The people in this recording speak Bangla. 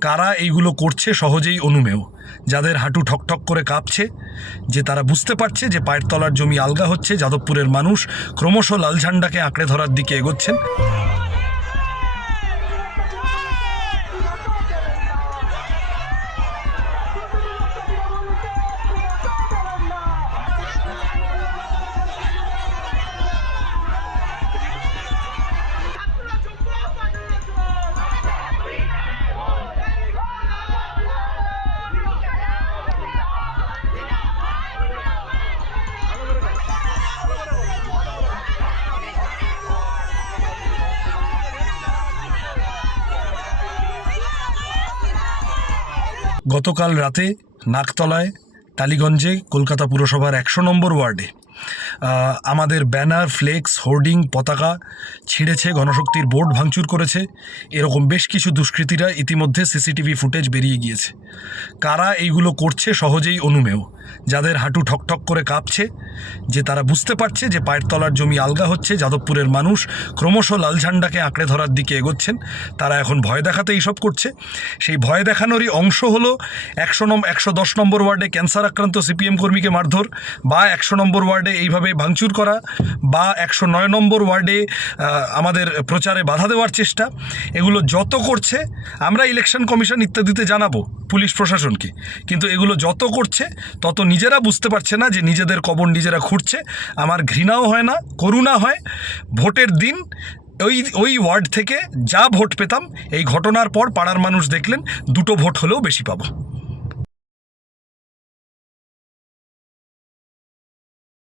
কারা এইগুলো করছে সহজেই অনুমেয়। যাদের হাঁটু ঠকঠক করে কাঁপছে, যে তারা বুঝতে পারছে যে পায়ের তলার জমি আলগা হচ্ছে, যাদবপুরের মানুষ ক্রমশ লাল ঝান্ডাকে আঁকড়ে ধরার দিকে এগোচ্ছেন। গতকাল রাতে নাকতলায় টালিগঞ্জে কলকাতা পুরসভার একশো নম্বর ওয়ার্ডে আমাদের ব্যানার, ফ্লেক্স, হোর্ডিং, পতাকা ছিঁড়েছে, গণশক্তির বোর্ড ভাঙচুর করেছে। এরকম বেশ কিছু দুষ্কৃতীরা ইতিমধ্যে সিসিটিভি ফুটেজ বেরিয়ে গিয়েছে। কারা এইগুলো করছে, সহজেই অনুমেয়। যাদের হাঁটু ঠকঠক করে কাঁপছে, যে তারা বুঝতে পারছে যে পায়ের তলার জমি আলগা হচ্ছে, যাদবপুরের মানুষ ক্রমশ লাল ঝান্ডাকে আঁকড়ে ধরার দিকে এগোচ্ছেন, তারা এখন ভয় দেখাতে এইসব করছে। সেই ভয় দেখানোরই অংশ হলো একশো নম, একশো দশ নম্বর ওয়ার্ডে ক্যান্সার আক্রান্ত সিপিএম কর্মীকে মারধর, বা একশো নম্বর ওয়ার্ডে এইভাবে ভাঙচুর করা, বা একশো নয় নম্বর ওয়ার্ডে আমাদের প্রচারে বাধা দেওয়ার চেষ্টা। এগুলো যত করছে, আমরা ইলেকশন কমিশন ইত্যাদিতে জানাব। পুলিশ প্রশাসনকে কিন্তু এগুলো যত করছে, তত নিজেরা বুঝতে পারছে না যে নিজেদের কবর নিজেরা খুঁড়ছে। আমার ঘৃণাও হয় না, করুণা হয়। ভোটের দিন ওই ওই ওয়ার্ড থেকে যা ভোট পেতাম, এই ঘটনার পর পাড়ার মানুষ দেখলেন, দুটো ভোট হলেও বেশি পাবো।